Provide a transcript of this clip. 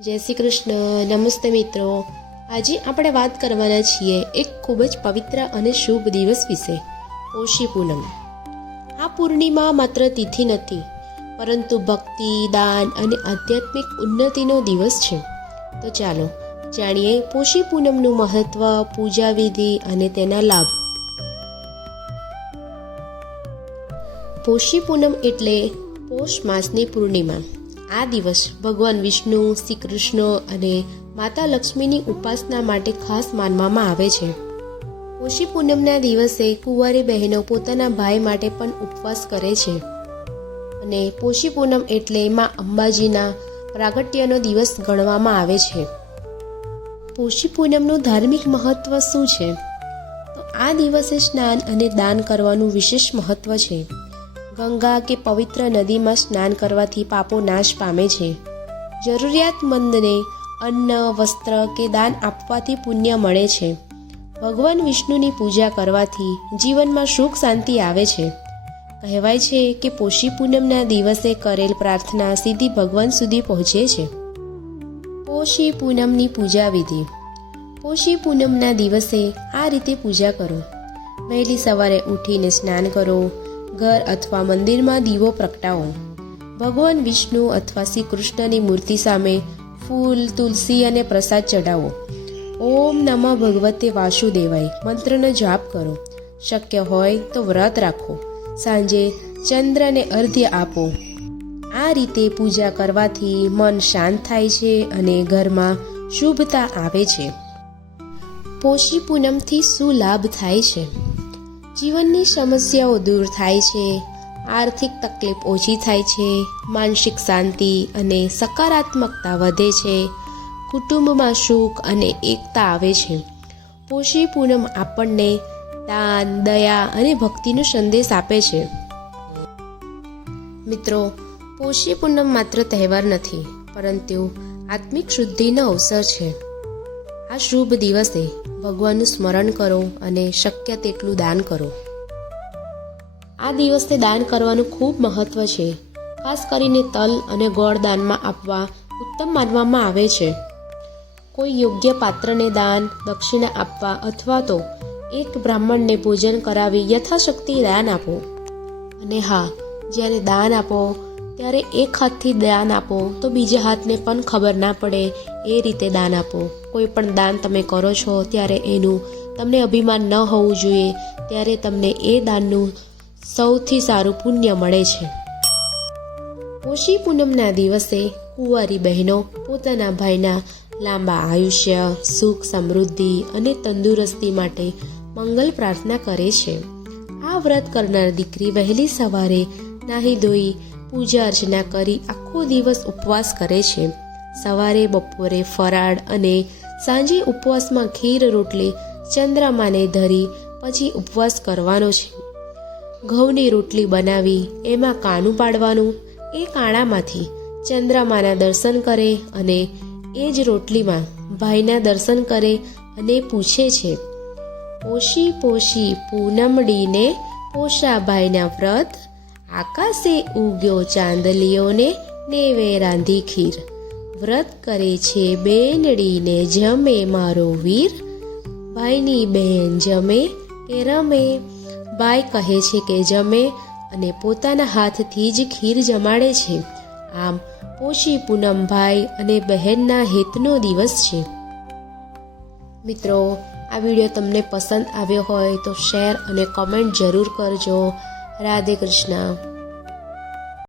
જય શ્રી કૃષ્ણ. નમસ્તે મિત્રો. આજે આપણે વાત કરવાના છીએ એક ખૂબ જ પવિત્ર અને શુભ દિવસ વિશે, પોષી પૂનમ. આ પૂર્ણિમા માત્ર તિથિ નથી, પરંતુ ભક્તિ, દાન અને આધ્યાત્મિક ઉન્નતિનો દિવસ છે. તો ચાલો જાણીએ પોષી પૂનમનું મહત્વ, પૂજા વિધિ અને તેના લાભ. પોષી પૂનમ એટલે પોષ માસની પૂર્ણિમા. આ દિવસ ભગવાન વિષ્ણુ, શ્રી કૃષ્ણ અને માતા લક્ષ્મીની ઉપાસના માટે ખાસ માનવામાં આવે છે. પોષી પૂનમના દિવસે કુંવારી બહેનો પોતાના ભાઈ માટે પણ ઉપવાસ કરે છે. અને પોષી પૂનમ એટલે માં અંબાજીના પ્રાગટ્યનો દિવસ ગણવામાં આવે છે. પોષી પૂનમનું ધાર્મિક મહત્વ શું છે? તો આ દિવસે સ્નાન અને દાન કરવાનું વિશેષ મહત્વ છે. ગંગા કે પવિત્ર નદીમાં સ્નાન કરવાથી પાપો નાશ પામે છે. જરૂરિયાતમંદને અન્ન, વસ્ત્ર કે દાન આપવાથી પુણ્ય મળે છે. ભગવાન વિષ્ણુની પૂજા કરવાથી જીવનમાં સુખ શાંતિ આવે છે. કહેવાય છે કે પોષી પૂનમના દિવસે કરેલ પ્રાર્થના સીધી ભગવાન સુધી પહોંચે છે. પોષી પૂનમની પૂજા વિધિ. પોષી પૂનમના દિવસે આ રીતે પૂજા કરો. વહેલી સવારે ઉઠીને સ્નાન કરો. ઘર અથવા મંદિરમાં દીવો પ્રગટાવો. ભગવાન વિષ્ણુ અથવા શ્રી કૃષ્ણની મૂર્તિ સામે ફૂલ, તુલસી અને પ્રસાદ ચઢાવો. ઓમ નમઃ ભગવતે વાસુદેવાય મંત્રનો જાપ કરો. શક્ય હોય તો વ્રત રાખો. સાંજે ચંદ્રને અર્ધ્ય આપો. આ રીતે પૂજા કરવાથી મન શાંત થાય છે અને ઘરમાં શુભતા આવે છે. પોષી પૂનમથી શું લાભ થાય છે? જીવનની સમસ્યાઓ દૂર થાય છે. આર્થિક તકલીફ ઓછી થાય છે. માનસિક શાંતિ અને સકારાત્મકતા વધે છે. કુટુંબમાં સુખ અને એકતા આવે છે. પોષી પૂનમ આપણને દાન, દયા અને ભક્તિનો સંદેશ આપે છે. મિત્રો, પોષી પૂનમ માત્ર તહેવાર નથી, પરંતુ આત્મિક શુદ્ધિનો અવસર છે. આ શુભ દિવસે ભગવાનનું સ્મરણ કરો અને શક્ય તેટલું દાન કરો. આ દિવસે દાન કરવાનું ખૂબ મહત્વ છે. ખાસ કરીને તલ અને ગોળ દાનમાં આપવા ઉત્તમ માનવામાં આવે છે. કોઈ યોગ્ય પાત્રને દાન, દક્ષિણા આપવા અથવા તો એક બ્રાહ્મણને ભોજન કરાવી યથાશક્તિ દાન આપો. અને હા, જ્યારે દાન આપો ત્યારે એક હાથથી દાન આપો તો બીજા હાથને પણ ખબર ના પડે એ રીતે દાન આપો. કોઈ પણ દાન તમે કરો છો ત્યારે એનું તમને અભિમાન ન હોવું જોઈએ. ત્યારે તમને એ દાનનું સૌથી સારું પુણ્ય મળે છે. પોષી પૂનમના દિવસે કુંવારી બહેનો પોતાના ભાઈના લાંબા આયુષ્ય, સુખ, સમૃદ્ધિ અને તંદુરસ્તી માટે મંગલ પ્રાર્થના કરે છે. આ વ્રત કરનાર દીકરી વહેલી સવારે નાહી ધોઈ પૂજા અર્ચના કરી આખો દિવસ ઉપવાસ કરે છે. સવારે, બપોરે ફરાળ અને સાંજે ઉપવાસમાં ખીર, રોટલી ચંદ્રમાને ધરી પછી ઉપવાસ કરવાનો છે. ઘઉંની રોટલી બનાવી એમાં કાણું પાડવાનું. એ કાણામાંથી ચંદ્રમાના દર્શન કરે અને એ જ રોટલીમાં ભાઈના દર્શન કરે અને પૂછે છે, પોષી પોષી પૂનમડીને પોષા ભાઈના વ્રત, આકાશે ઉગ્યો ચાંદલિયોને નેવે રાંધી ખીર. વ્રત કરે છે બેનડીને જમે મારો વીર, ભાઈની બહેન જમે કે રમે. ભાઈ કહે છે કે જમે અને પોતાના હાથથી જ ખીર જમાડે છે. આમ પોષી પૂનમ ભાઈ અને બહેનના હિતનો દિવસ છે. મિત્રો, આ વિડીયો તમને પસંદ આવ્યો હોય તો શેર અને કોમેન્ટ જરૂર કરજો. રાધે કૃષ્ણ.